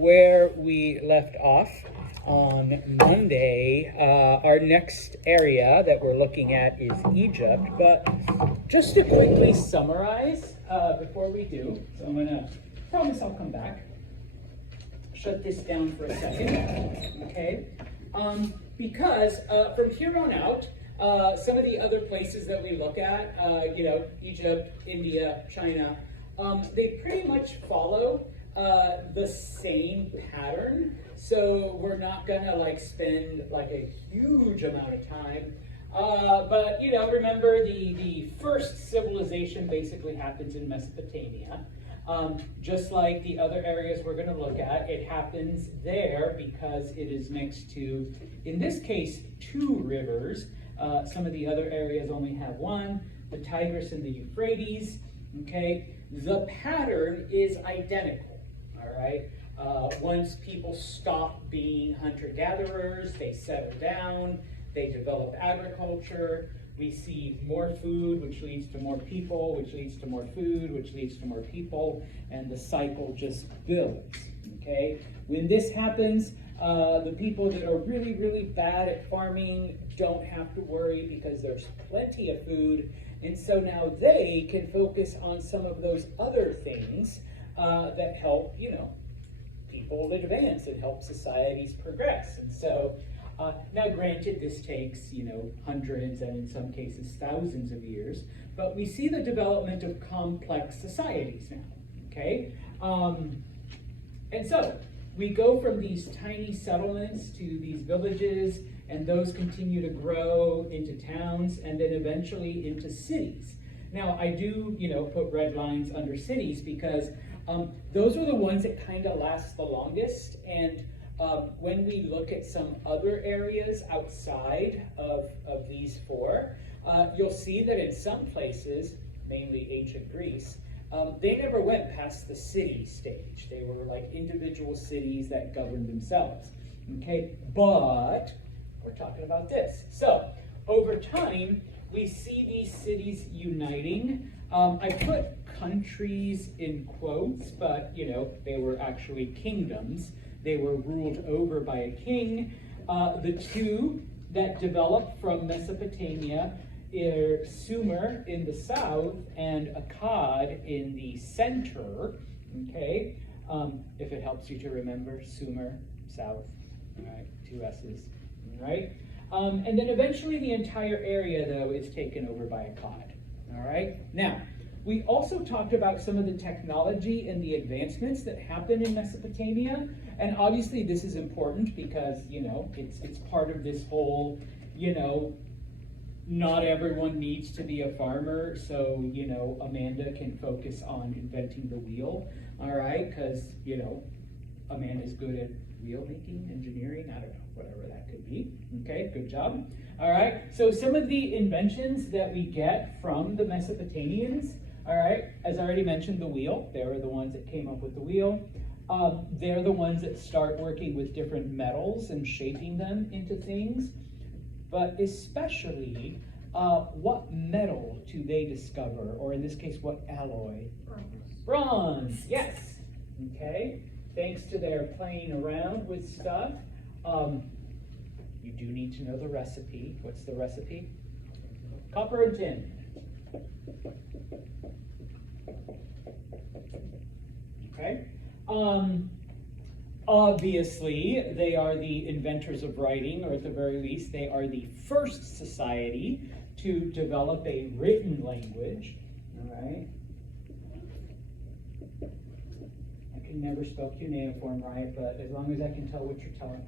Where we left off on Monday, our next area that we're looking at is Egypt. But just to quickly summarize before we do, so I'm going to promise I'll come back. Shut this down for a second, okay? Because from here on out, some of the other places that we look at, Egypt, India, China, they pretty much follow the same pattern. So we're not gonna spend a huge amount of time. But remember the first civilization basically happens in Mesopotamia. Just like the other areas we're gonna look at, it happens there because it is next to, in this case, 2 rivers. Some of the other areas only have one, the Tigris and the Euphrates, okay? The pattern is identical. All right. Once people stop being hunter-gatherers, they settle down, they develop agriculture. We see more food, which leads to more people, which leads to more food, which leads to more people, and the cycle just builds. Okay. When this happens, the people that are really, really bad at farming don't have to worry because there's plenty of food, and so now they can focus on some of those other things that help, people advance and help societies progress. And so, now granted, this takes, hundreds and in some cases thousands of years, but we see the development of complex societies now, okay? And so, we go from these tiny settlements to these villages, and those continue to grow into towns and then eventually into cities. Now, I do, put red lines under cities because those are the ones that kind of last the longest. And when we look at some other areas outside of these 4, you'll see that in some places, mainly ancient Greece, they never went past the city stage. They were like individual cities that governed themselves. Okay, but we're talking about this. So over time, we see these cities uniting. I put countries in quotes, but they were actually kingdoms. They were ruled over by a king. The 2 that developed from Mesopotamia are Sumer in the south and Akkad in the center. Okay, if it helps you to remember, Sumer, south. All right, 2 S's. All right, and then eventually the entire area though is taken over by Akkad. All right, now. We also talked about some of the technology and the advancements that happen in Mesopotamia. And obviously this is important because, it's part of this whole, not everyone needs to be a farmer. So, Amanda can focus on inventing the wheel. All right, because, Amanda's good at wheel making, engineering, I don't know, whatever that could be. Okay, good job. All right, so some of the inventions that we get from the Mesopotamians, all right, as I already mentioned, the wheel. They were the ones that came up with the wheel. They're the ones that start working with different metals and shaping them into things. But especially, what metal do they discover? Or in this case, what alloy? Bronze, yes. Okay, thanks to their playing around with stuff. You do need to know the recipe. What's the recipe? Copper and tin. Okay. Obviously, they are the inventors of writing, or at the very least, they are the first society to develop a written language. All right. I can never spell cuneiform right, but as long as I can tell what you're telling,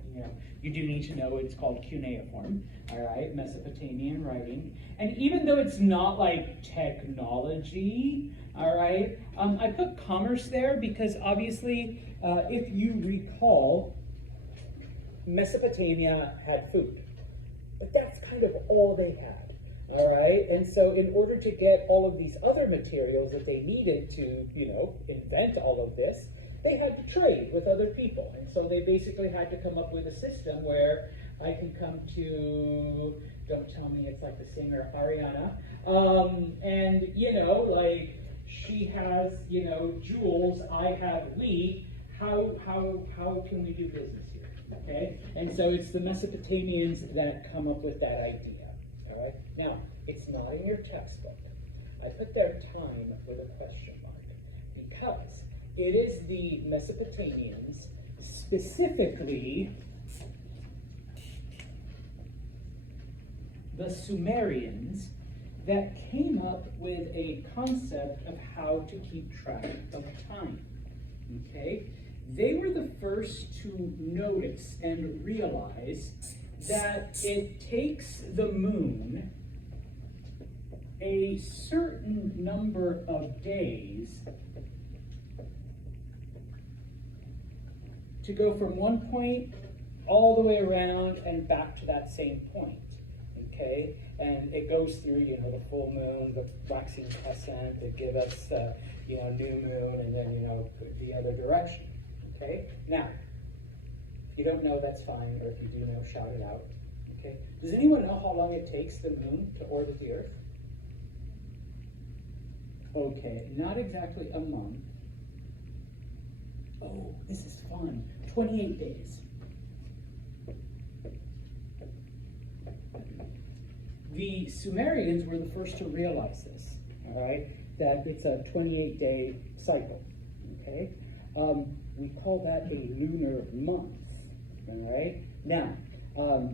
you do need to know it's called cuneiform. All right, Mesopotamian writing. And even though it's not like technology, all right, I put commerce there because obviously, if you recall, Mesopotamia had food, but that's kind of all they had. All right, and so in order to get all of these other materials that they needed to, invent all of this, they had to trade with other people. And so they basically had to come up with a system where I can come to, don't tell me it's like the singer Ariana, and, like she has, jewels, I have wheat, how can we do business here? Okay, and so it's the Mesopotamians that come up with that idea. All right, now it's not in your textbook. I put their time with a question mark because it is the Mesopotamians, specifically the Sumerians, that came up with a concept of how to keep track of time. Okay? They were the first to notice and realize that it takes the moon a certain number of days to go from one point all the way around and back to that same point. Okay, and it goes through, the full moon, the waxing crescent, that give us, new moon, and then, the other direction. Okay, now, if you don't know, that's fine, or if you do know, shout it out. Okay, does anyone know how long it takes the moon to orbit the Earth? Okay, not exactly a month. Oh, this is fun. 28 days. The Sumerians were the first to realize this, all right, that it's a 28-day cycle, okay? We call that a lunar month, all right? Now,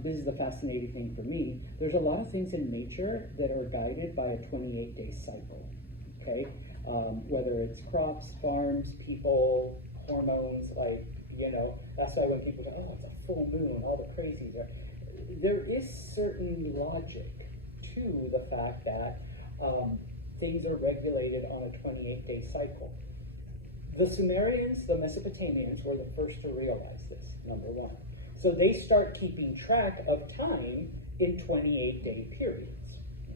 this is the fascinating thing for me. There's a lot of things in nature that are guided by a 28-day cycle, okay? Whether it's crops, farms, people, hormones, that's why when people go, oh, it's a full moon, all the crazies are. There is certain logic to the fact that things are regulated on a 28-day cycle. The Sumerians, the Mesopotamians, were the first to realize this, number one. So they start keeping track of time in 28-day periods.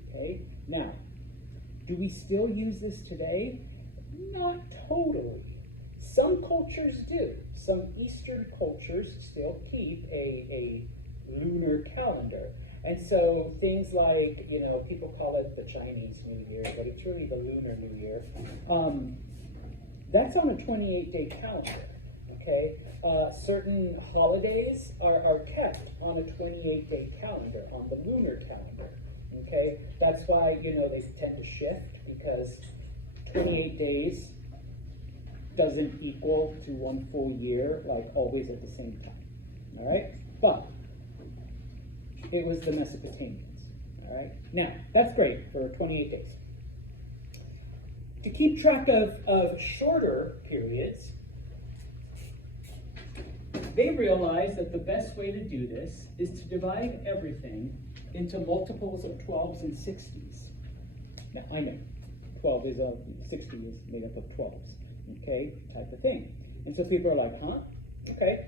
Okay? Now, do we still use this today? Not totally. Some cultures do. Some Eastern cultures still keep a lunar calendar. And so things like, people call it the Chinese New Year, but it's really the Lunar New Year. That's on a 28-day calendar, okay? Certain holidays are kept on a 28-day calendar, on the lunar calendar, okay? That's why, they tend to shift, because 28 days doesn't equal to one full year, like always at the same time, all right? But it was the Mesopotamians, all right? Now, that's great for 28 days. To keep track of shorter periods, they realized that the best way to do this is to divide everything into multiples of 12s and 60s. Now, I know 12 is 60 is made up of 12s, okay, type of thing. And so people are like, huh? Okay.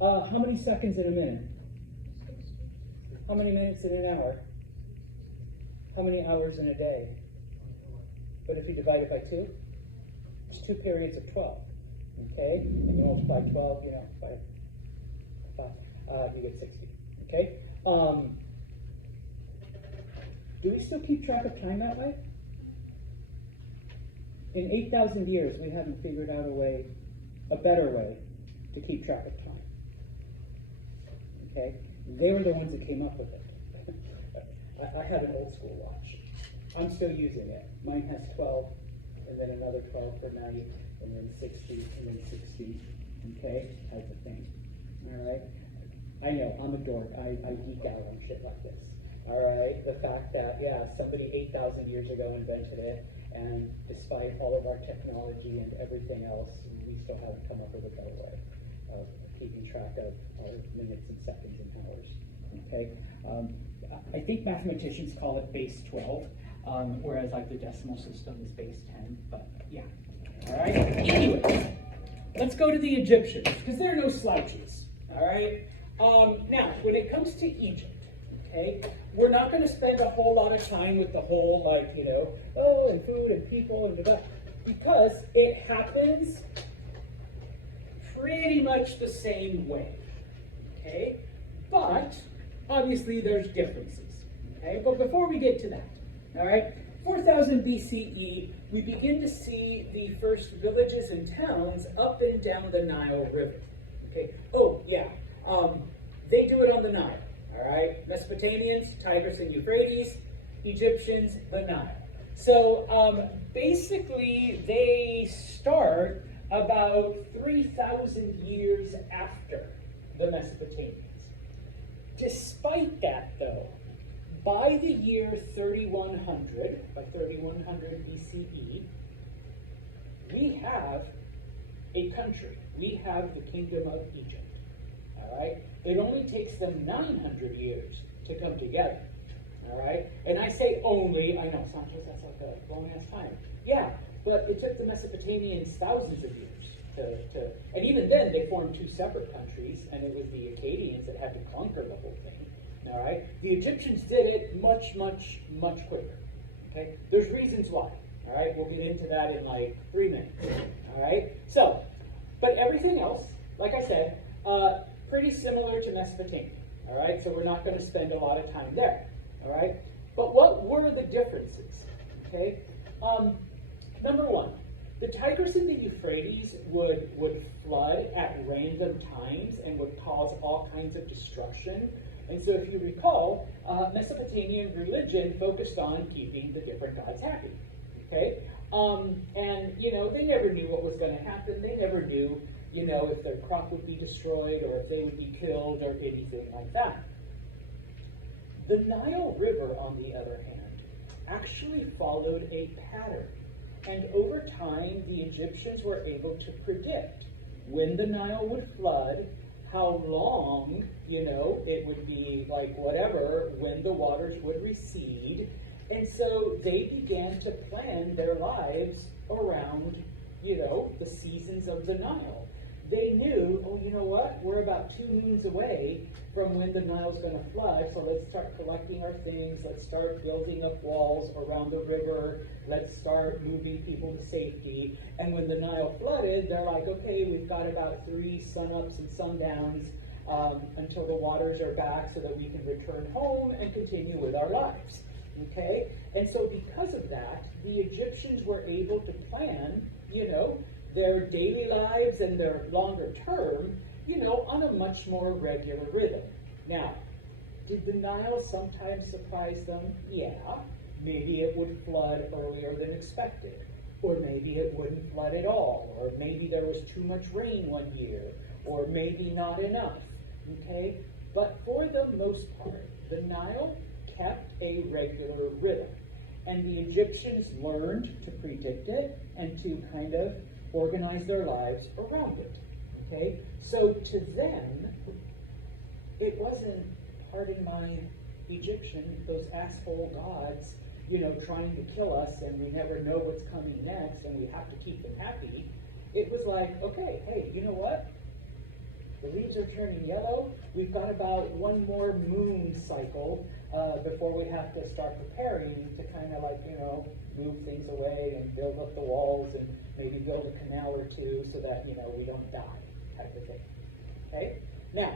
How many seconds in a minute? How many minutes in an hour? How many hours in a day? But if you divide it by 2, it's 2 periods of 12. Okay? And you multiply 12, by 5, you get 60. Okay? Do we still keep track of time that way? In 8,000 years, we haven't figured out a better way to keep track of time. Okay? They were the ones that came up with it. I have an old school watch. I'm still using it. Mine has 12, and then another 12 for night, and then 60, and then 60, okay, type of thing. All right? I know, I'm a dork. I geek out on shit like this. All right? The fact that, somebody 8,000 years ago invented it, and despite all of our technology and everything else, we still haven't come up with a better way of keeping track of our minutes and seconds and hours. Okay? I think mathematicians call it base 12, whereas like the decimal system is base 10, but yeah. All right? Anyway, let's go to the Egyptians, because there are no slouches. All right? Now, when it comes to Egypt, okay, we're not going to spend a whole lot of time with the whole, and food and people and that, because it happens pretty much the same way, okay? But, obviously, there's differences, okay? But before we get to that, all right, 4000 BCE, we begin to see the first villages and towns up and down the Nile River. Okay. Oh, yeah. They do it on the Nile. All right. Mesopotamians, Tigris and Euphrates. Egyptians, the Nile. So basically, they start about 3,000 years after the Mesopotamians. Despite that, though, by the year 3100, by 3100 BCE, we have a country. We have the Kingdom of Egypt. All right? It only takes them 900 years to come together. All right? And I say only, I know, Sanchez, that's like a long-ass time. Yeah, but it took the Mesopotamians thousands of years to, and even then they formed two separate countries, and it was the Akkadians that had to conquer the whole thing. All right? The Egyptians did it much, much, much quicker. Okay? There's reasons why. All right? We'll get into that in like 3 minutes. All right? So, but everything else, like I said, pretty similar to Mesopotamia. All right? So we're not going to spend a lot of time there. All right? But what were the differences? Okay? Number one, the Tigris and the Euphrates would flood at random times and would cause all kinds of destruction. And so if you recall, Mesopotamian religion focused on keeping the different gods happy. Okay? And, you know, they never knew what was going to happen. They never knew, you know, if their crop would be destroyed or if they would be killed or anything like that. The Nile River, on the other hand, actually followed a pattern. And over time, the Egyptians were able to predict when the Nile would flood, how long, you know, it would be like whatever, when the waters would recede. And so they began to plan their lives around, you know, the seasons of the Nile. They knew, oh, you know what, we're about 2 moons away from when the Nile's going to flood, so let's start collecting our things, let's start building up walls around the river, let's start moving people to safety. And when the Nile flooded, they're like, okay, we've got about 3 sunups and sundowns until the waters are back so that we can return home and continue with our lives. Okay? And so because of that, the Egyptians were able to plan, you know, their daily lives and their longer term, you know, on a much more regular rhythm. Now, did the Nile sometimes surprise them? Yeah. Maybe it would flood earlier than expected. Or maybe it wouldn't flood at all. Or maybe there was too much rain one year. Or maybe not enough. Okay? But for the most part, the Nile kept a regular rhythm. And the Egyptians learned to predict it and to kind of organize their lives around it. Okay? So to them, it wasn't, pardon my Egyptian, those asshole gods, you know, trying to kill us and we never know what's coming next and we have to keep them happy. It was like, okay, hey, you know what? The leaves are turning yellow. We've got about 1 more moon cycle before we have to start preparing to kind of like, you know, move things away and build up the walls and maybe build a canal or 2 so that, you know, we don't die, type of thing. Okay? Now,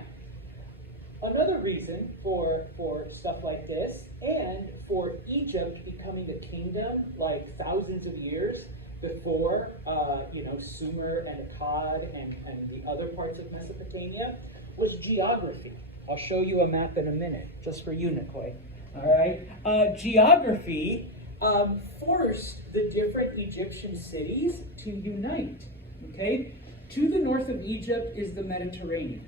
another reason for stuff like this and for Egypt becoming a kingdom like thousands of years before, you know, Sumer and Akkad and the other parts of Mesopotamia was geography. I'll show you a map in a minute, just for you, Nikoi. All right? Geography forced the different Egyptian cities to unite. Okay? To the north of Egypt is the Mediterranean.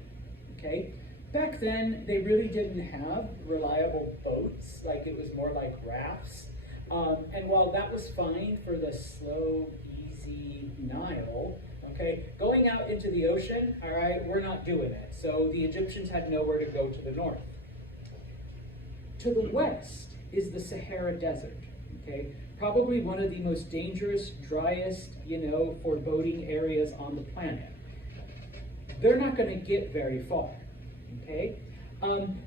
Okay? Back then, they really didn't have reliable boats. Like, it was more like rafts. And while that was fine for the slow, easy Nile, okay, going out into the ocean, all right, we're not doing it. So the Egyptians had nowhere to go to the north. To the west is the Sahara Desert, okay? Probably one of the most dangerous, driest, you know, foreboding areas on the planet. They're not going to get very far, okay?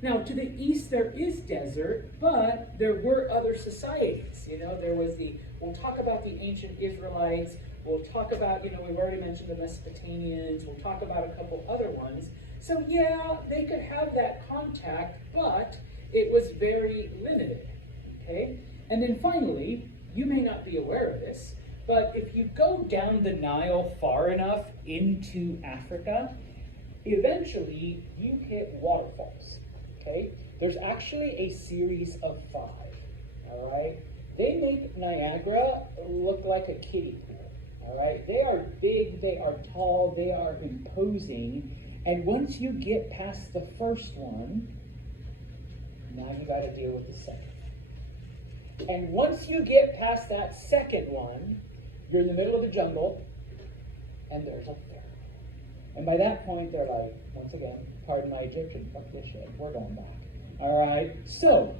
Now, to the east, there is desert, but there were other societies. You know, there was we'll talk about the ancient Israelites. We'll talk about, you know, we've already mentioned the Mesopotamians. We'll talk about a couple other ones. So, yeah, they could have that contact, but it was very limited, okay? And then finally, you may not be aware of this, but if you go down the Nile far enough into Africa, eventually you hit waterfalls, okay? There's actually a series of 5, all right? They make Niagara look like a kiddie pool, all right? They are big, they are tall, they are imposing, and once you get past the first one, now you gotta deal with the second. And once you get past that second one, you're in the middle of the jungle, and there's a pharaoh. And by that point, they're like, once again, pardon my Egyptian, fuck this shit, we're going back. All right, so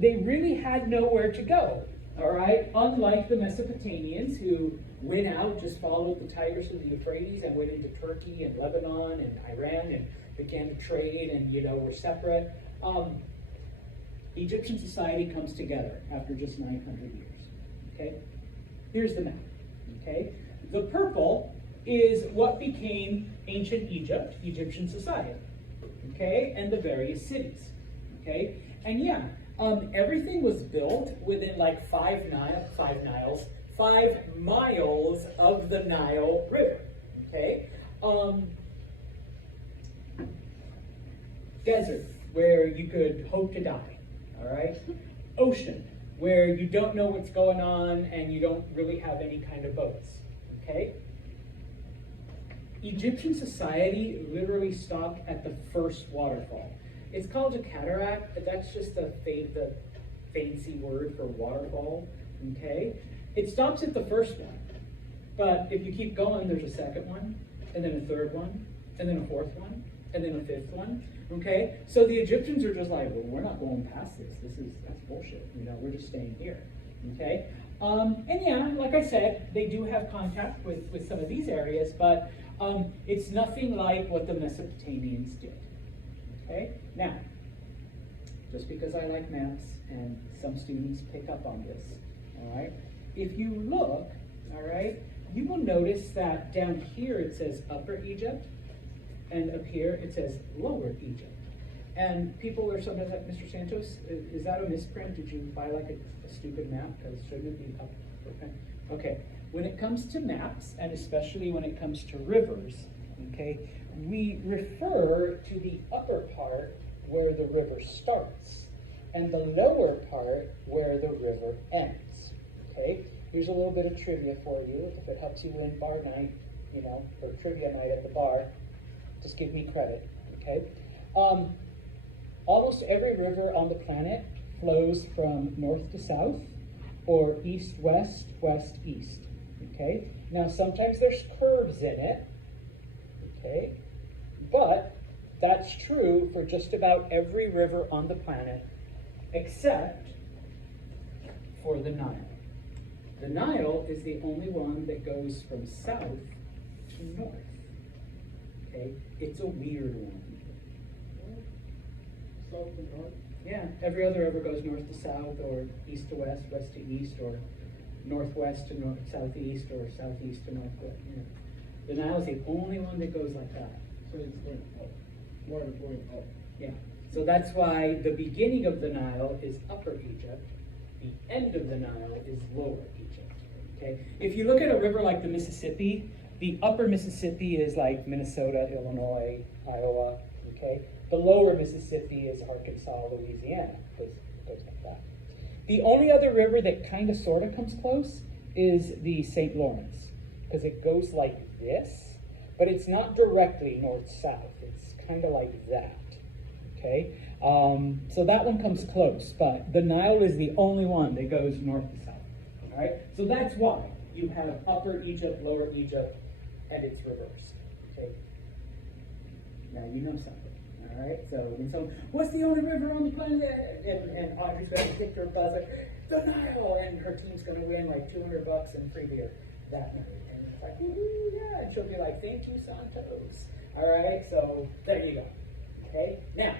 they really had nowhere to go. All right, unlike the Mesopotamians who went out, just followed the Tigris and the Euphrates and went into Turkey and Lebanon and Iran and began to trade and, were separate. Egyptian society comes together after just 900 years, okay? Here's the map, okay? The purple is what became ancient Egypt, Egyptian society, okay? And the various cities, okay? And yeah, everything was built within like 5 miles of the Nile River, okay? Desert, where you could hope to die. All right? Ocean, where you don't know what's going on and you don't really have any kind of boats. Okay? Egyptian society literally stopped at the first waterfall. It's called a cataract, but that's just the fancy word for waterfall. Okay? It stops at the first one. But if you keep going, there's a second one, and then a third one, and then a fourth one, and then a fifth one. Okay, so the Egyptians are just like, well, we're not going past this. That's bullshit. We're just staying here. Okay, and yeah, like I said, they do have contact with some of these areas, but it's nothing like what the Mesopotamians did. Okay, now, just because I like maps and some students pick up on this, all right, if you look, all right, you will notice that down here it says Upper Egypt, and up here it says Lower Egypt. And people are sometimes like, Mr. Santos, is that a misprint? Did you buy like a stupid map? Because shouldn't it be up? Okay, when it comes to maps, and especially when it comes to rivers, okay, we refer to the upper part where the river starts, and the lower part where the river ends, okay? Here's a little bit of trivia for you, if it helps you win bar night, or trivia night at the bar. Just give me credit, okay? Almost every river on the planet flows from north to south or east-west, west-east, okay? Now, sometimes there's curves in it, okay? But that's true for just about every river on the planet except for the Nile. The Nile is the only one that goes from south to north. Okay, it's a weird one. South to north? Yeah, every other river goes north to south, or east to west, west to east, or northwest to southeast, or southeast to northwest. The Nile is the only one that goes like that. So it's going up. Water going up. Yeah. So that's why the beginning of the Nile is Upper Egypt. The end of the Nile is Lower Egypt. Okay. If you look at a river like the Mississippi, the upper Mississippi is like Minnesota, Illinois, Iowa, okay? The lower Mississippi is Arkansas, Louisiana, because it goes like that. The only other river that kind of sort of comes close is the St. Lawrence, because it goes like this, but it's not directly north-south. It's kind of like that, okay? So that one comes close, but the Nile is the only one that goes north to south, all right? So that's why you have Upper Egypt, Lower Egypt, and it's reversed, okay? Now you know something, all right? So when someone, what's the only river on the planet? And Audrey's going to kick her buzz like, the Nile, and her team's going to win like $200 in free beer that night. And it's like, ooh, yeah, and she'll be like, thank you, Santos. All right, so there you go, okay? Now,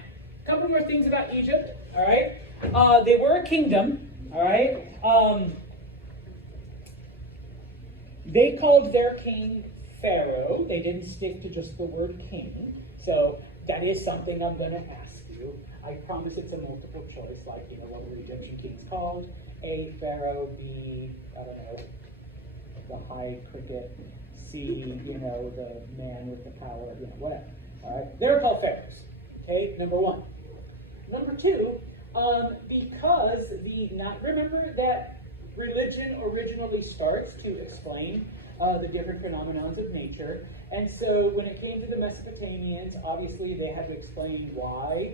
a couple more things about Egypt, all right? They were a kingdom, all right? They called their king Pharaoh. They didn't stick to just the word king. So that is something I'm going to ask you. I promise it's a multiple choice, like, what were Egyptian kings called? A, Pharaoh, B, I don't know, the high cricket, C, the man with the power, whatever. All right, they're called pharaohs. Okay, number one. Number two, because remember that religion originally starts to explain the different phenomenons of nature, and so when it came to the Mesopotamians, obviously they had to explain why,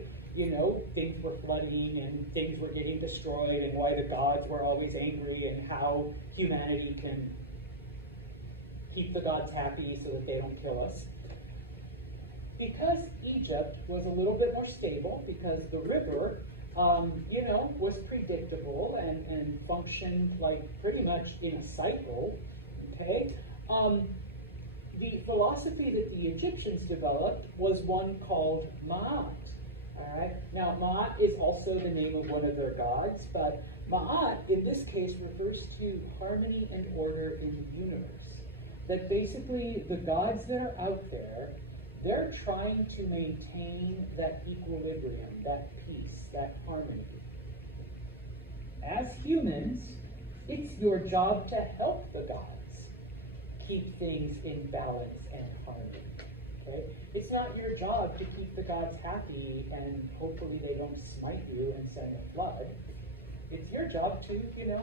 things were flooding and things were getting destroyed, and why the gods were always angry, and how humanity can keep the gods happy so that they don't kill us. Because Egypt was a little bit more stable, because the river, was predictable and functioned like pretty much in a cycle, okay? The philosophy that the Egyptians developed was one called Ma'at, all right? Now, Ma'at is also the name of one of their gods, but Ma'at, in this case, refers to harmony and order in the universe. That basically, the gods that are out there, they're trying to maintain that equilibrium, that peace, that harmony. As humans, it's your job to help the gods keep things in balance and harmony. Okay? It's not your job to keep the gods happy and hopefully they don't smite you and send a flood. It's your job to,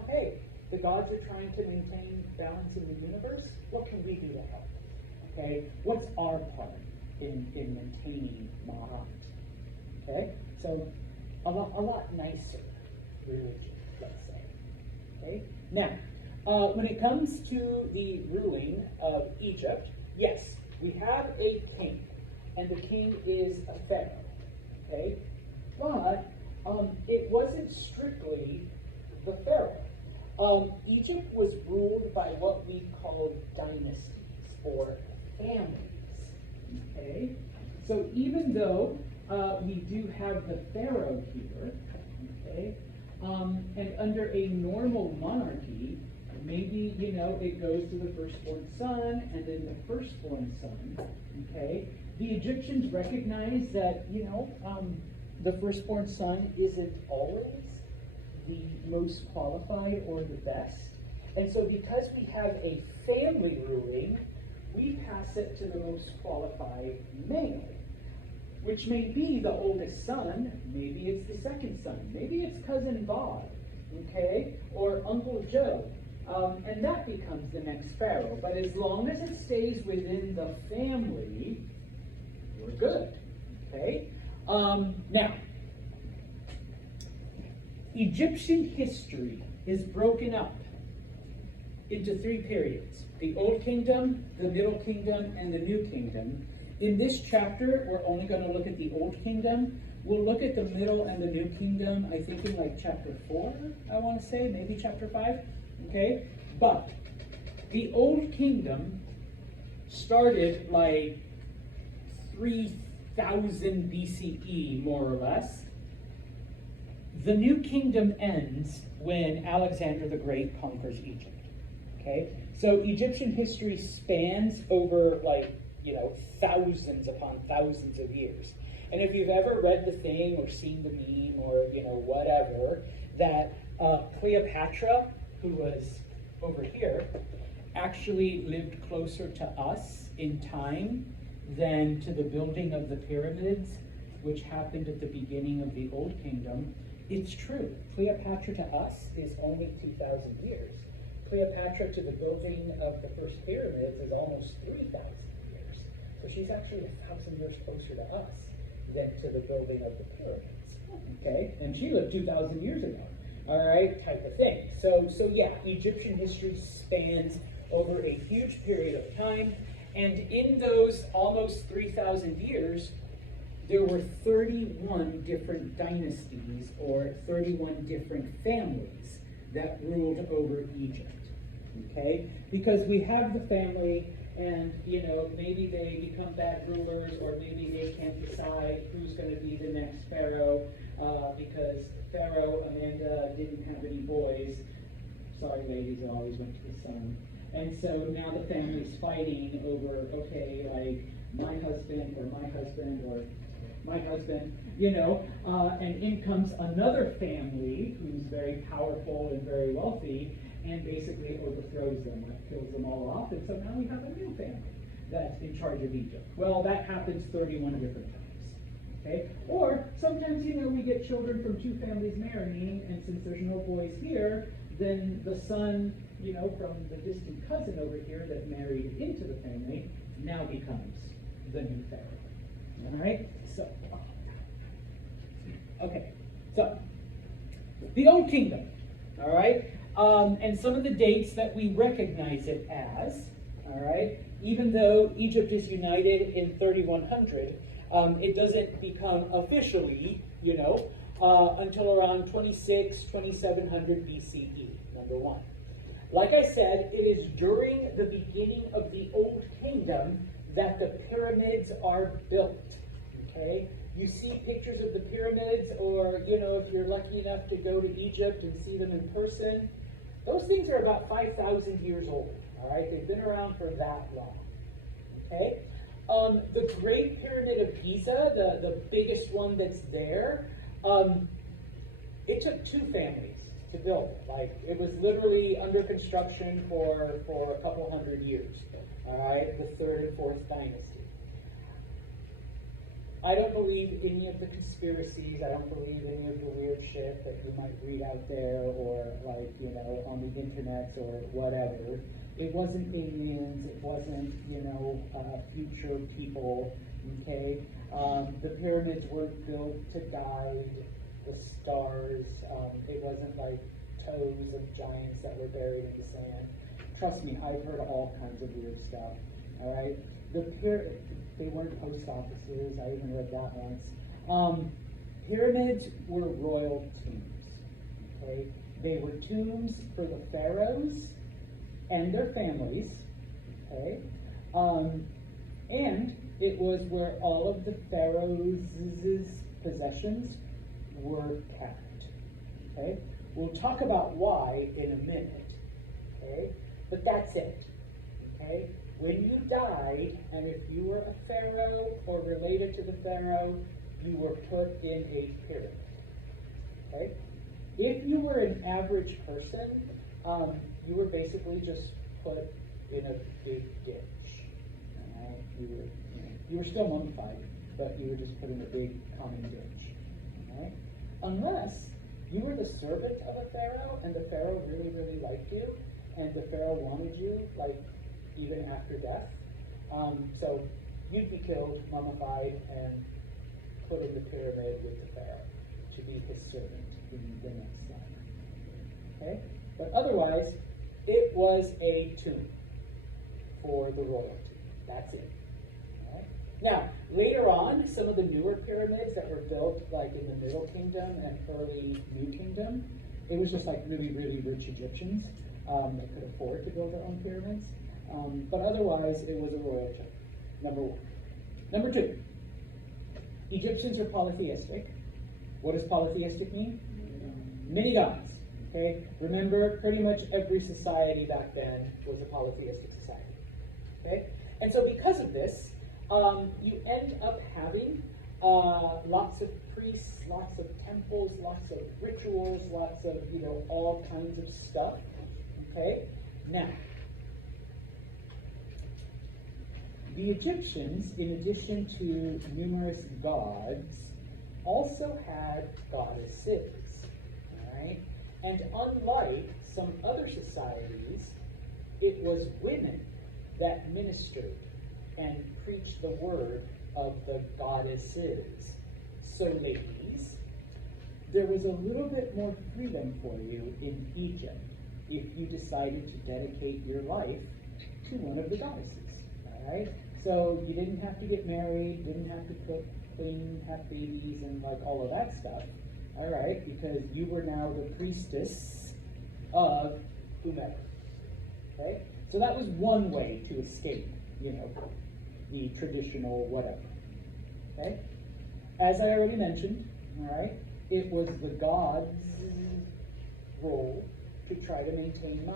hey, the gods are trying to maintain balance in the universe. What can we do to help? Okay? What's our part in maintaining Ma'at? Okay? So a lot nicer religion, let's say. Okay? Now, when it comes to the ruling of Egypt, yes, we have a king, and the king is a pharaoh. Okay? But it wasn't strictly the pharaoh. Egypt was ruled by what we call dynasties or families. Okay, so even though we do have the pharaoh here, okay, and under a normal monarchy, maybe it goes to the firstborn son and then the firstborn son. Okay, the Egyptians recognize that the firstborn son isn't always the most qualified or the best. And so because we have a family ruling, we pass it to the most qualified male, which may be the oldest son, maybe it's the second son, maybe it's cousin Bob, okay, or Uncle Joe, and that becomes the next pharaoh. But as long as it stays within the family, we're good, okay? Now, Egyptian history is broken up into three periods: the Old Kingdom, the Middle Kingdom, and the New Kingdom. In this chapter, we're only going to look at the Old Kingdom. We'll look at the Middle and the New Kingdom, I think in like chapter 4, I want to say, maybe chapter 5, okay? But the Old Kingdom started like 3000 BCE, more or less. The New Kingdom ends when Alexander the Great conquers Egypt. Okay, so Egyptian history spans over thousands upon thousands of years. And if you've ever read the thing or seen the meme or whatever, that Cleopatra, who was over here, actually lived closer to us in time than to the building of the pyramids, which happened at the beginning of the Old Kingdom. It's true. Cleopatra to us is only 2,000 years. Cleopatra to the building of the first pyramids is almost 3,000 years. So she's actually 1,000 years closer to us than to the building of the pyramids. Okay, and she lived 2,000 years ago. All right, type of thing. So yeah, Egyptian history spans over a huge period of time, and in those almost 3,000 years, there were 31 different dynasties or 31 different families that ruled over Egypt. Okay? Because we have the family, and maybe they become bad rulers, or maybe they can't decide who's going to be the next pharaoh, because Pharaoh Amanda didn't have any boys. Sorry, ladies, it always went to the son. And so now the family's fighting over, okay, my husband or my husband or my husband, and in comes another family who's very powerful and very wealthy and basically overthrows them, like kills them all off, and so now we have a new family that's in charge of Egypt. Well, that happens 31 different times. Okay? Or sometimes, we get children from two families marrying, and since there's no boys here, then the son, from the distant cousin over here that married into the family now becomes the new pharaoh. All right? So the Old Kingdom, all right? And some of the dates that we recognize it as, all right? Even though Egypt is united in 3100, it doesn't become officially, until around 2700 BCE, number one. Like I said, it is during the beginning of the Old Kingdom that the pyramids are built, okay? You see pictures of the pyramids, or, if you're lucky enough to go to Egypt and see them in person, those things are about 5,000 years old, all right? They've been around for that long, okay? The Great Pyramid of Giza, the biggest one that's there, it took two families to build it. Like, it was literally under construction for a couple hundred years, all right? The third and fourth dynasty. I don't believe any of the conspiracies. I don't believe any of the weird shit that you might read out there or, on the internet or whatever. It wasn't aliens. It wasn't, future people, okay? The pyramids weren't built to guide the stars. It wasn't like toes of giants that were buried in the sand. Trust me, I've heard all kinds of weird stuff, all right? They weren't post offices. I even read that once. Pyramids were royal tombs. Okay, they were tombs for the pharaohs and their families. Okay, and it was where all of the pharaohs' possessions were kept. Okay, we'll talk about why in a minute. Okay, but that's it. Okay. When you died, and if you were a pharaoh or related to the pharaoh, you were put in a pyramid. Okay? If you were an average person, you were basically just put in a big ditch. You were still mummified, but you were just put in a big common ditch. Right? Unless you were the servant of a pharaoh, and the pharaoh really, really liked you, and the pharaoh wanted you, even after death. So you'd be killed, mummified, and put in the pyramid with the pharaoh to be his servant in the next life. Okay? But otherwise, it was a tomb for the royalty. That's it. All right? Now, later on, some of the newer pyramids that were built like in the Middle Kingdom and early New Kingdom, it was just like really, really rich Egyptians that could afford to build their own pyramids. But otherwise, it was a royal tomb, number one. Number two, Egyptians are polytheistic. What does polytheistic mean? Many gods. Okay? Remember, pretty much every society back then was a polytheistic society. Okay? And so because of this, you end up having lots of priests, lots of temples, lots of rituals, lots of, all kinds of stuff. Okay? Now, the Egyptians, in addition to numerous gods, also had goddesses, all right? And unlike some other societies, it was women that ministered and preached the word of the goddesses. So ladies, there was a little bit more freedom for you in Egypt if you decided to dedicate your life to one of the goddesses, all right? So you didn't have to get married, didn't have to cook, clean, have babies, and all of that stuff, all right? Because you were now the priestess of whomever, okay? So that was one way to escape, the traditional whatever, okay? As I already mentioned, all right, it was the gods' role to try to maintain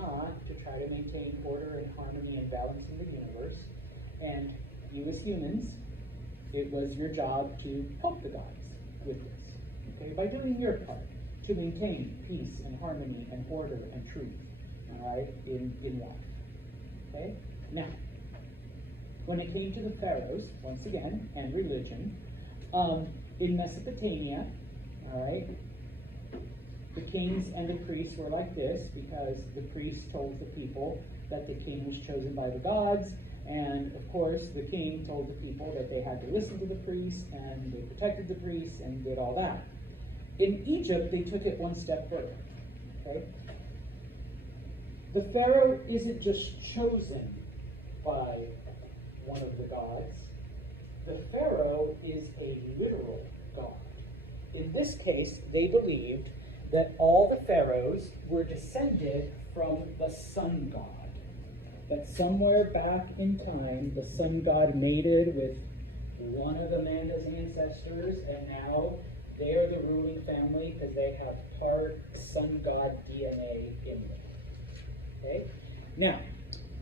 order and harmony and balance in the universe. And you as humans, it was your job to help the gods with this, okay, by doing your part to maintain peace and harmony and order and truth, all right, in life, okay? Now, when it came to the pharaohs, once again, and religion, in Mesopotamia, all right, the kings and the priests were like this because the priests told the people that the king was chosen by the gods, and of course the king told the people that they had to listen to the priests, and they protected the priests and did all that. In Egypt, they took it one step further, okay? The pharaoh isn't just chosen by one of the gods. The pharaoh is a literal god. In this case, they believed that all the pharaohs were descended from the sun god. That somewhere back in time, the sun god mated with one of Amanda's ancestors, and now they're the ruling family because they have part sun god DNA in them. Okay? Now,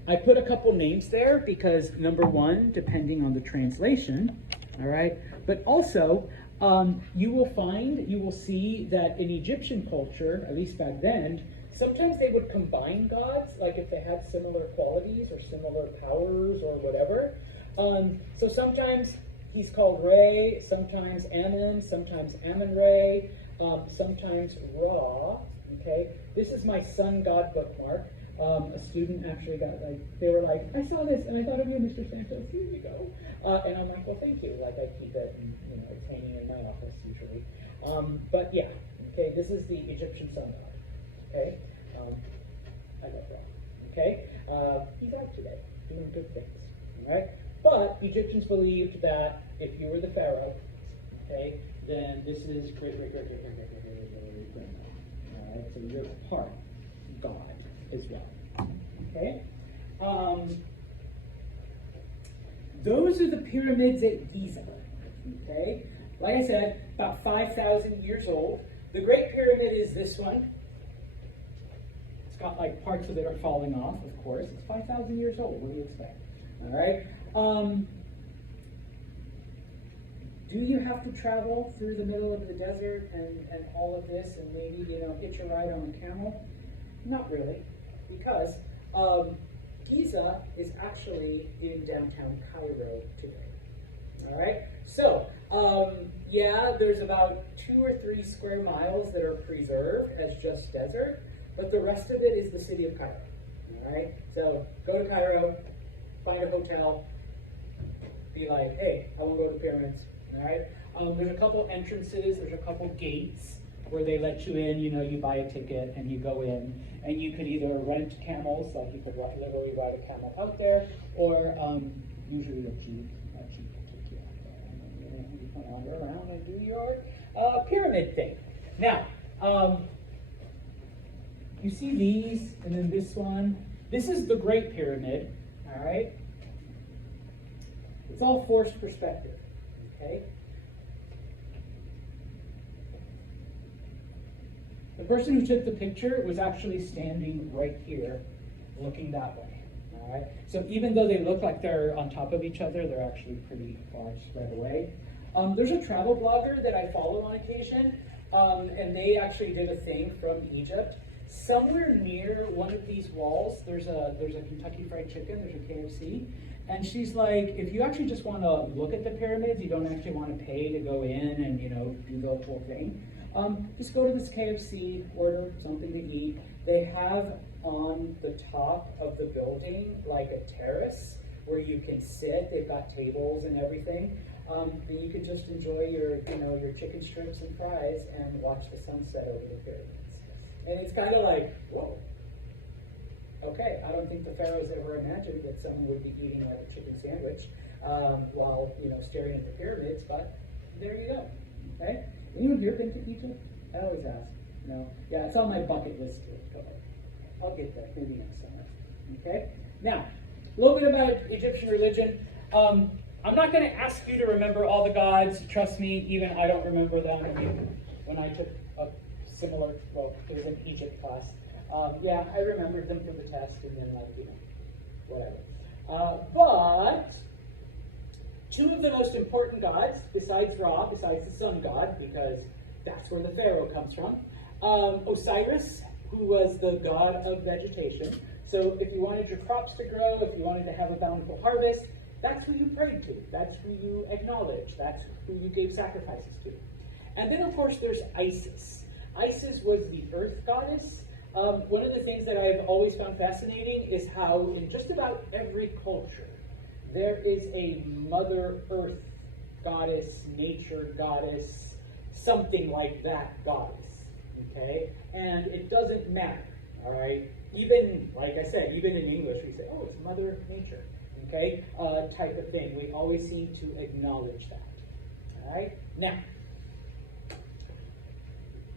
I put a couple names there because, number one, depending on the translation, all right, but also you will see that in Egyptian culture, at least back then, sometimes they would combine gods, like if they had similar qualities or similar powers or whatever. So sometimes he's called Re, sometimes Ammon, sometimes Ammon-Re, sometimes Ra, okay? This is my sun god bookmark. A student actually got they were like, I saw this and I thought of you, Mr. Santos, here you go. And I'm like, well, thank you. Like, I keep it and, it's hanging in my office usually. But yeah, okay, this is the Egyptian sun god, okay? I love that, okay? He's out today, doing good things, all right? But Egyptians believed that if you were the pharaoh, okay, then this is great, all right? So you're part God as well, okay? Those are the pyramids at Giza, okay? Like I said, about 5,000 years old. The Great Pyramid is this one. It's got like parts of it are falling off, of course. It's 5,000 years old. What do you expect? All right. Do you have to travel through the middle of the desert and all of this and maybe, hitch a ride on a camel? Not really, because Giza is actually in downtown Cairo today. All right, so yeah, there's about 2 or 3 square miles that are preserved as just desert, but the rest of it is the city of Cairo. All right, so go to Cairo, find a hotel, be like, hey, I want to go to the pyramids. All right, there's a couple entrances, there's a couple gates where they let you in, you buy a ticket and you go in, and you could either rent camels, like you could literally ride a camel out there, or usually a jeep will take you out there, and then you can wander around and do your pyramid thing. Now, you see these, and then this one. This is the Great Pyramid, all right? It's all forced perspective, okay? The person who took the picture was actually standing right here, looking that way, all right? So even though they look like they're on top of each other, they're actually pretty far spread away. There's a travel blogger that I follow on occasion, and they actually did a thing from Egypt. Somewhere near one of these walls, there's a Kentucky Fried Chicken, there's a KFC, and she's like, if you actually just want to look at the pyramids, you don't actually want to pay to go in and, do the whole thing. Just go to this KFC, order something to eat. They have on the top of the building like a terrace where you can sit. They've got tables and everything. And you could just enjoy your chicken strips and fries and watch the sunset over the pyramids. And it's kind of like, whoa. Okay, I don't think the pharaohs ever imagined that someone would be eating like a chicken sandwich while staring at the pyramids, but there you go. Okay. Anyone here been to Egypt? I always ask. No? Yeah, it's on my bucket list to go. I'll get there, maybe next summer. Okay? Now, a little bit about Egyptian religion. I'm not going to ask you to remember all the gods. Trust me, even I don't remember them. When I took a similar, it was an Egypt class. Yeah, I remembered them for the test and then whatever. But two of the most important gods, besides Ra, besides the sun god, because that's where the pharaoh comes from. Osiris, who was the god of vegetation. So if you wanted your crops to grow, if you wanted to have a bountiful harvest, that's who you prayed to. That's who you acknowledged. That's who you gave sacrifices to. And then, of course, there's Isis. Isis was the earth goddess. One of the things that I've always found fascinating is how in just about every culture, there is a Mother Earth goddess, nature goddess, something like that goddess, okay? And it doesn't matter, all right? Even, like I said, even in English, we say, oh, it's Mother Nature, okay? Type of thing. We always seem to acknowledge that, all right? Now,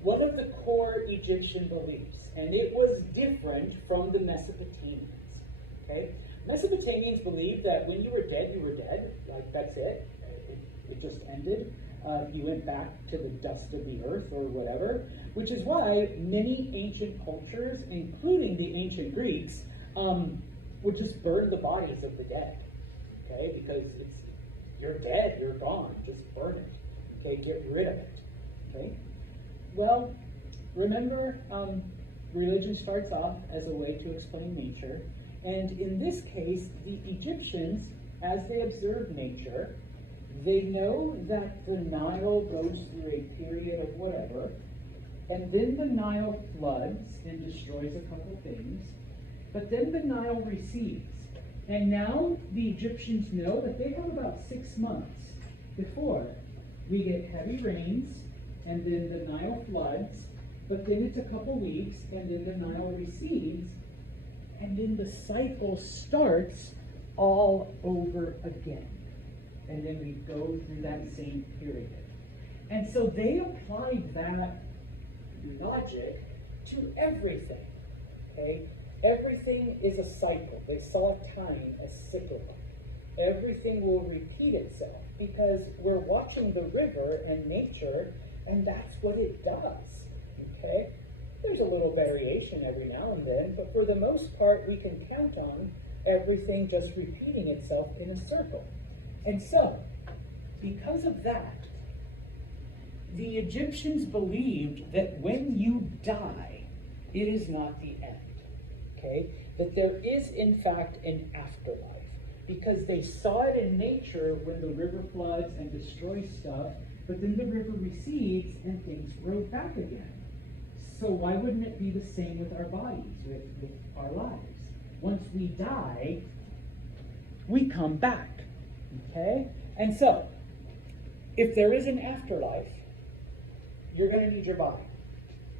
one of the core Egyptian beliefs, and it was different from the Mesopotamians, okay? Mesopotamians believed that when you were dead, like that's it. It just ended. You went back to the dust of the earth or whatever, which is why many ancient cultures, including the ancient Greeks, would just burn the bodies of the dead, okay? Because you're dead, you're gone, just burn it, okay? Get rid of it, okay? Well, remember, religion starts off as a way to explain nature, and in this case, the Egyptians, as they observe nature, they know that the Nile goes through a period of whatever, and then the Nile floods and destroys a couple things, but then the Nile recedes. And now the Egyptians know that they have about 6 months before we get heavy rains, and then the Nile floods, but then it's a couple weeks, and then the Nile recedes, and then the cycle starts all over again. And then we go through that same period. And so they applied that logic to everything, okay? Everything is a cycle. They saw time as cyclical. Everything will repeat itself because we're watching the river and nature, and that's what it does, okay? There's a little variation every now and then, but for the most part, we can count on everything just repeating itself in a circle. And so, because of that, the Egyptians believed that when you die, it is not the end, okay? That there is, in fact, an afterlife. Because they saw it in nature when the river floods and destroys stuff, but then the river recedes and things grow back again. So why wouldn't it be the same with our bodies, with our lives? Once we die, we come back, okay? And so, if there is an afterlife, you're going to need your body.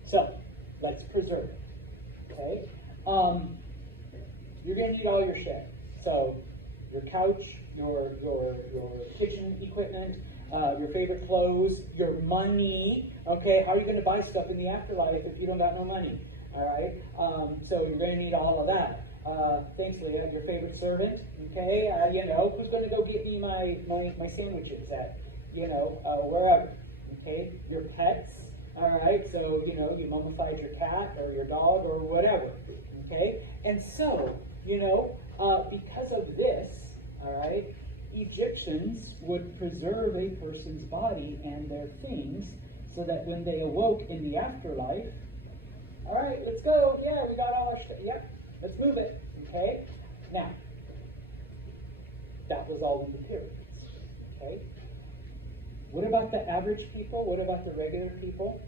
So, let's preserve it, okay? You're going to need all your shit. So, your couch, your kitchen equipment, your favorite clothes, your money, okay? How are you going to buy stuff in the afterlife if you don't got no money, all right? So you're going to need all of that. Thanks, Leah, your favorite servant, okay? Who's going to go get me my sandwiches at, wherever, okay? Your pets, all right? So, you mummified your cat or your dog or whatever, okay? And so, because of this, all right, Egyptians would preserve a person's body and their things so that when they awoke in the afterlife, all right, let's go. Yeah, we got all our stuff. Yep, let's move it. Okay? Now, that was all in the pyramids. Okay? What about the average people? What about the regular people?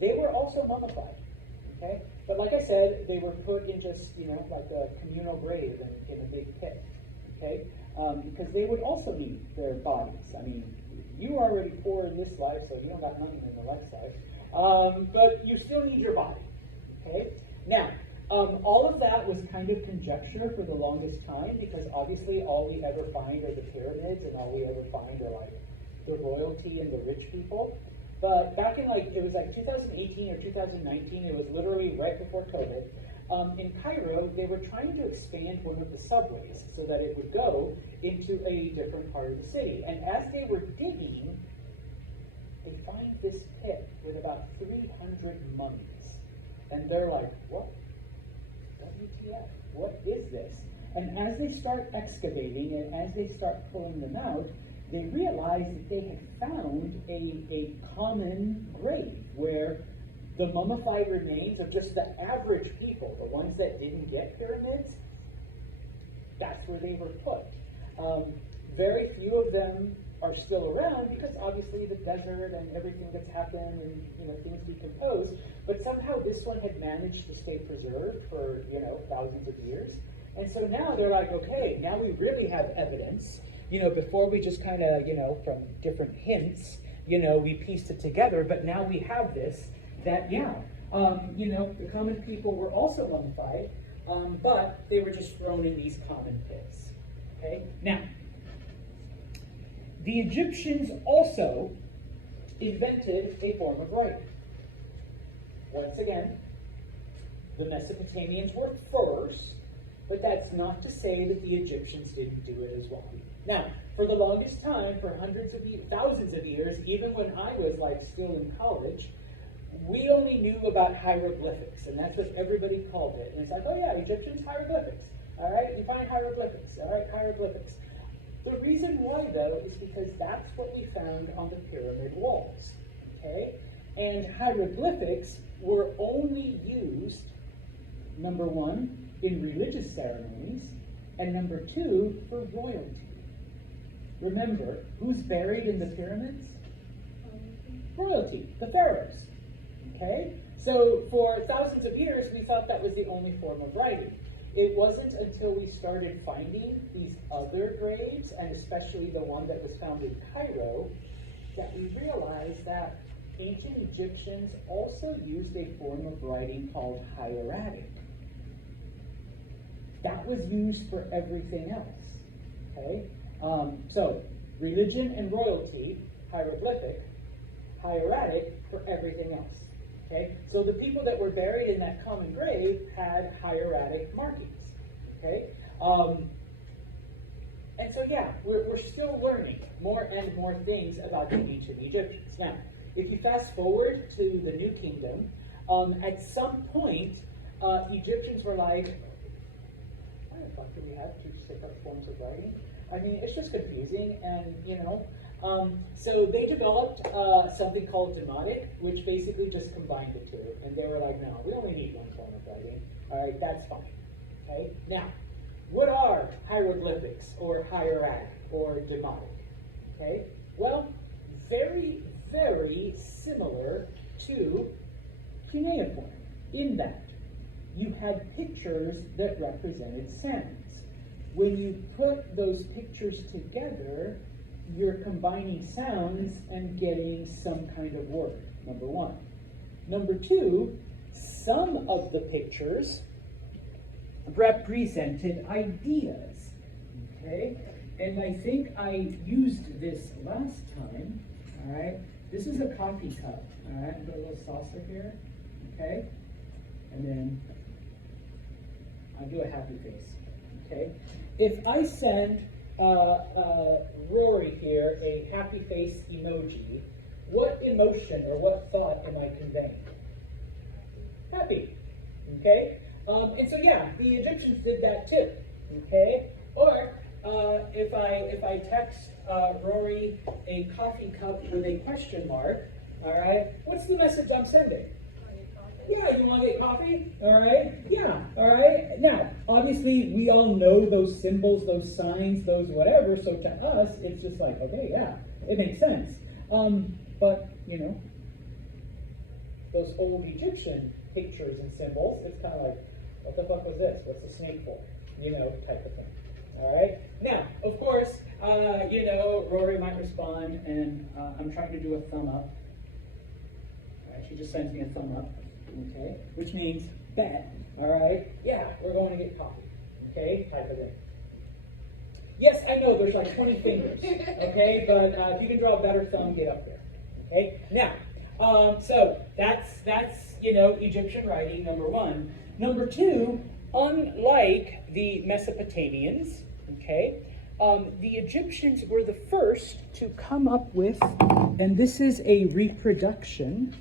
They were also mummified. Okay? But like I said, they were put in just, like a communal grave in a big pit. Okay? Because they would also need their bodies. I mean, you are already poor in this life, so you don't got money in the next life. But you still need your body. Okay? Now, all of that was kind of conjecture for the longest time because obviously all we ever find are the pyramids and all we ever find are like the royalty and the rich people. But back in it was 2018 or 2019, it was literally right before COVID. In Cairo, they were trying to expand one of the subways so that it would go into a different part of the city. And as they were digging, they find this pit with about 300 mummies. And they're like, what? WTF? What is this? And as they start excavating and as they start pulling them out, they realized that they had found a common grave where the mummified remains of just the average people, the ones that didn't get pyramids, that's where they were put. Very few of them are still around because obviously the desert and everything that's happened and things decompose, but somehow this one had managed to stay preserved for thousands of years. And so now they're like, okay, now we really have evidence. Before we just kind of, from different hints, we pieced it together, but now we have this, that, the common people were also mummified, but they were just thrown in these common pits. Okay? Now, the Egyptians also invented a form of writing. Once again, the Mesopotamians were first, but that's not to say that the Egyptians didn't do it as well. Now, for the longest time, for thousands of years, even when I was still in college, we only knew about hieroglyphics, and that's what everybody called it. And it's like, oh yeah, Egyptians, hieroglyphics. All right, you find hieroglyphics. All right, hieroglyphics. The reason why, though, is because that's what we found on the pyramid walls. Okay, and hieroglyphics were only used, number one, in religious ceremonies, and number two, for royalty. Remember, who's buried in the pyramids? Royalty, the pharaohs. Okay? So for thousands of years, we thought that was the only form of writing. It wasn't until we started finding these other graves, and especially the one that was found in Cairo, that we realized that ancient Egyptians also used a form of writing called hieratic. That was used for everything else. Okay? So, religion and royalty, hieroglyphic, hieratic for everything else. Okay? So the people that were buried in that common grave had hieratic markings. Okay? And so yeah, we're still learning more and more things about the ancient Egyptians. Now, if you fast forward to the New Kingdom, at some point, Egyptians were like, why the fuck do we have two separate forms of writing? I mean, it's just confusing, and so they developed something called Demotic, which basically just combined the two. And they were like, no, we only need one form of writing. All right, that's fine. Okay. Now, what are hieroglyphics or hieratic or Demotic? Okay. Well, very, very similar to cuneiform in that you had pictures that represented sounds. When you put those pictures together, you're combining sounds and getting some kind of word, number one. Number two, some of the pictures represented ideas, okay? And I think I used this last time, all right? This is a coffee cup, all right? Put a little saucer here, okay? And then I'll do a happy face, okay? If I send Rory here a happy face emoji, what emotion or what thought am I conveying? Happy, okay? And so yeah, the Egyptians did that too, okay? Or if I text Rory a coffee cup with a question mark, all right, what's the message I'm sending? Yeah, you want to get coffee? All right. Yeah. All right. Now, obviously, we all know those symbols, those signs, those whatever. So to us, it's just like, okay, yeah, it makes sense. But those old Egyptian pictures and symbols, it's kind of like, what the fuck was this? What's the snake for? Type of thing. All right. Now, of course, Rory might respond, and I'm trying to do a thumb up. All right. She just sends me a thumb up. Okay, which means bet. All right, yeah, we're going to get coffee. Okay, type of thing. Yes, I know there's like 20 fingers. Okay, but if you can draw a better thumb, get up there. Okay, now, so that's Egyptian writing, number one. Number two, unlike the Mesopotamians, okay, the Egyptians were the first to come up with, and this is a reproduction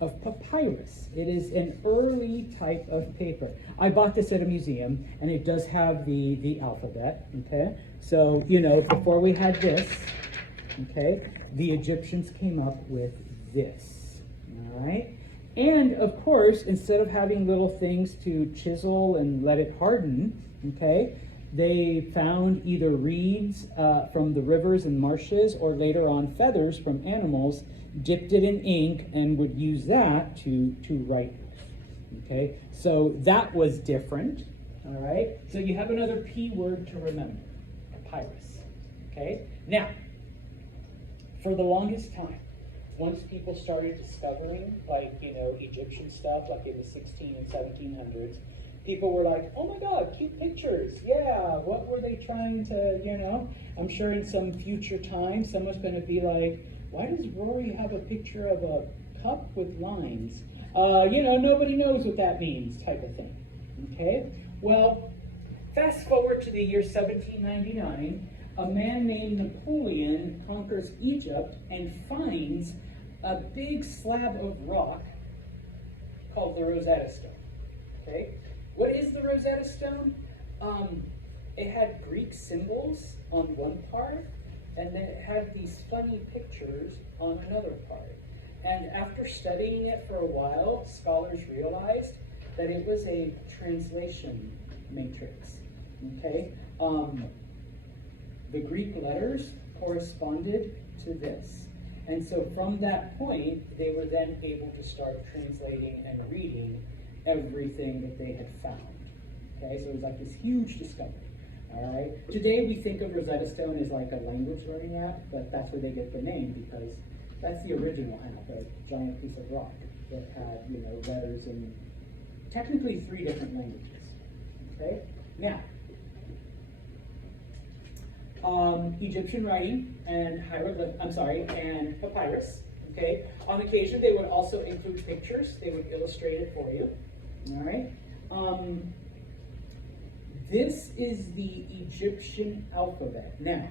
of papyrus. It is an early type of paper. I bought this at a museum, and it does have the alphabet, okay? So, you know, before we had this, okay, the Egyptians came up with this, all right? And, of course, instead of having little things to chisel and let it harden, okay, they found either reeds from the rivers and marshes, or later on feathers from animals, dipped it in ink, and would use that to write with. Okay, so that was different. All right, so you have another P word to remember: papyrus. Okay, now for the longest time, once people started discovering, like, you know, Egyptian stuff, like in the 16 and 1700s, people were like, oh my God, cute pictures. Yeah, what were they trying to, you know? I'm sure in some future time, someone's going to be like, why does Rory have a picture of a cup with lines? You know, nobody knows what that means, type of thing. Okay? Well, fast forward to the year 1799, a man named Napoleon conquers Egypt and finds a big slab of rock called the Rosetta Stone. Okay? What is the Rosetta Stone? It had Greek symbols on one part, and then it had these funny pictures on another part. And after studying it for a while, scholars realized that it was a translation matrix. Okay? The Greek letters corresponded to this. And so from that point, they were then able to start translating and reading everything that they had found. Okay, so it was like this huge discovery. All right. Today we think of Rosetta Stone as like a language learning app, but that's where they get the name, because that's the original app, a giant piece of rock that had, you know, letters in technically 3 different languages. Okay. Now, Egyptian writing and and papyrus. Okay. On occasion, they would also include pictures. They would illustrate it for you. All right. This is the Egyptian alphabet. Now,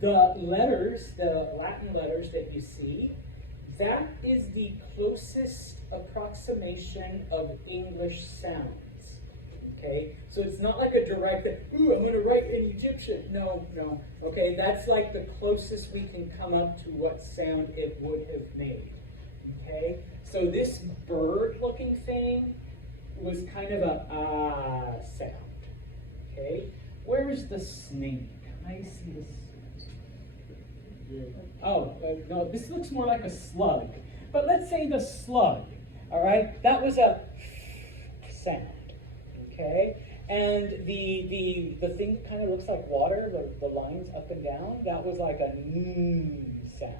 the letters, the Latin letters that you see, that is the closest approximation of English sounds. Okay, so it's not like a direct, ooh, I'm going to write in Egyptian. No. Okay, that's like the closest we can come up to what sound it would have made. Okay, so this bird-looking thing was kind of a ah sound. Okay, where is the snake? I see this. Oh, no, this looks more like a slug. But let's say the slug. All right, that was a sound. Okay, and the thing that kind of looks like water, the lines up and down, that was like a sound.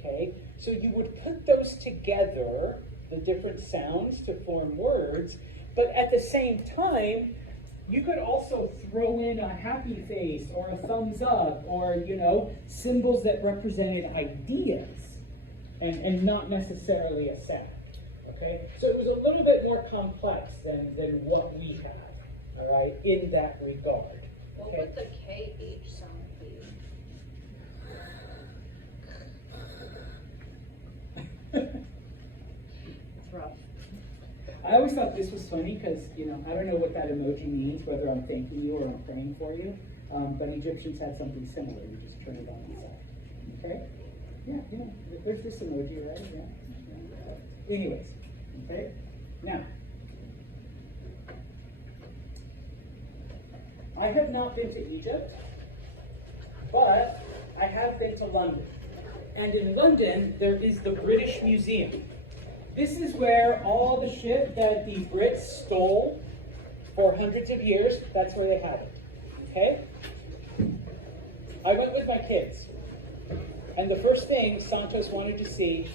Okay, so you would put those together, the different sounds, to form words, but at the same time, you could also throw in a happy face or a thumbs up, or, you know, symbols that represented ideas and not necessarily a sound. Okay, so it was a little bit more complex than what we have, all right, in that regard. What Okay? would the KH sound be? It's rough. I always thought this was funny because, you know, I don't know what that emoji means, whether I'm thanking you or I'm praying for you, but Egyptians had something similar. You just turn it on the side. Okay? Yeah, you know, there's this emoji, right? Yeah. Anyways, okay? Now, I have not been to Egypt, but I have been to London. And in London, there is the British Museum. This is where all the shit that the Brits stole for hundreds of years, that's where they have it. Okay? I went with my kids. And the first thing Santos wanted to see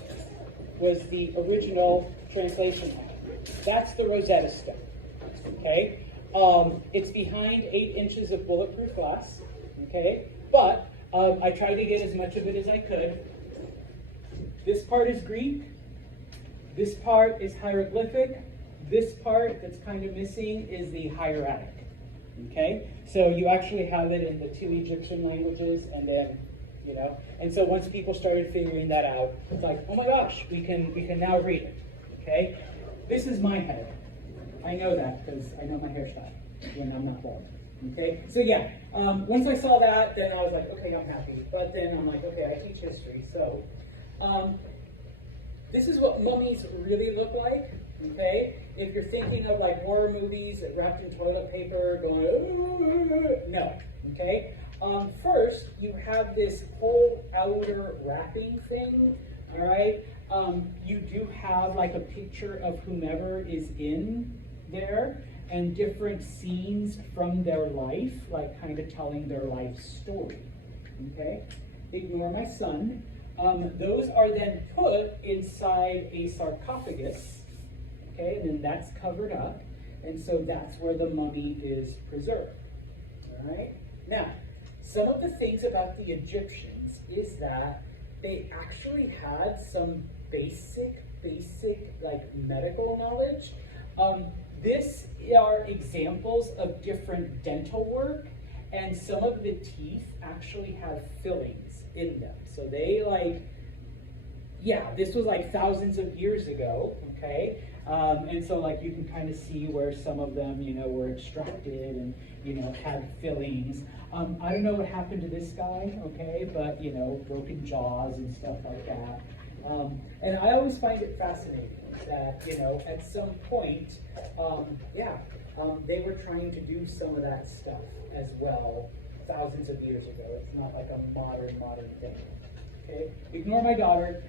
was the original translation. That's the Rosetta Stone. Okay? It's behind 8 inches of bulletproof glass. Okay? But I tried to get as much of it as I could. This part is Greek. This part is hieroglyphic. This part that's kind of missing is the hieratic. Okay? So you actually have it in the 2 Egyptian languages and then you know? And so once people started figuring that out, it's like, oh my gosh, we can now read it, okay? This is my head. I know that because I know my hairstyle when I'm not bald, okay? So yeah, once I saw that, then I was like, okay, I'm happy. But then I'm like, okay, I teach history, so this is what mummies really look like, okay? If you're thinking of like horror movies wrapped in toilet paper going, no, okay? First, you have this whole outer wrapping thing, all right? You do have like a picture of whomever is in there and different scenes from their life, like kind of telling their life story, okay? Ignore my son. Those are then put inside a sarcophagus, okay, and then that's covered up, and so that's where the mummy is preserved, all right? Now, some of the things about the Egyptians is that they actually had some basic like medical knowledge. This are examples of different dental work, and some of the teeth actually have fillings in them. So they like, yeah, this was like thousands of years ago, okay? And so like you can kind of see where some of them, you know, were extracted and, you know, had fillings. I don't know what happened to this guy, okay, but, you know, broken jaws and stuff like that. And I always find it fascinating that, you know, at some point, they were trying to do some of that stuff as well thousands of years ago. It's not like a modern thing, okay? Ignore my daughter.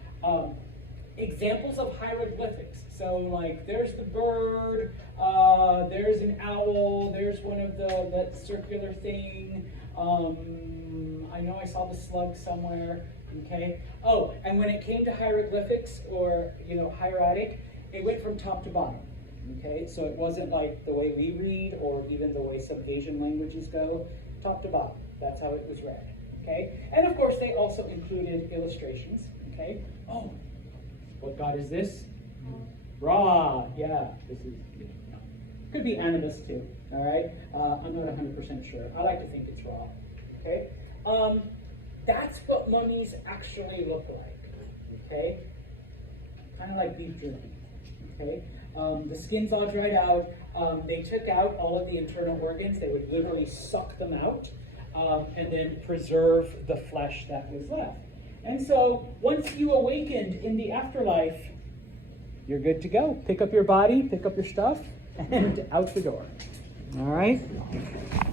Examples of hieroglyphics. So like there's the bird, there's an owl, there's one of that circular thing. I know I saw the slug somewhere, okay? Oh, and when it came to hieroglyphics or, you know, hieratic, it went from top to bottom, okay? So it wasn't like the way we read or even the way some Asian languages go, top to bottom. That's how it was read, okay? And of course, they also included illustrations, okay? Oh, what god is this? Ra, yeah, this is, could be Anubis too, all right? I'm not 100% sure. I like to think it's Ra, okay? That's what mummies actually look like, okay? Kind of like beef jerky, okay? The skin's all dried out. They took out all of the internal organs. They would literally suck them out and then preserve the flesh that was left. And so once you awakened in the afterlife, you're good to go. Pick up your body, pick up your stuff, and out the door. All right?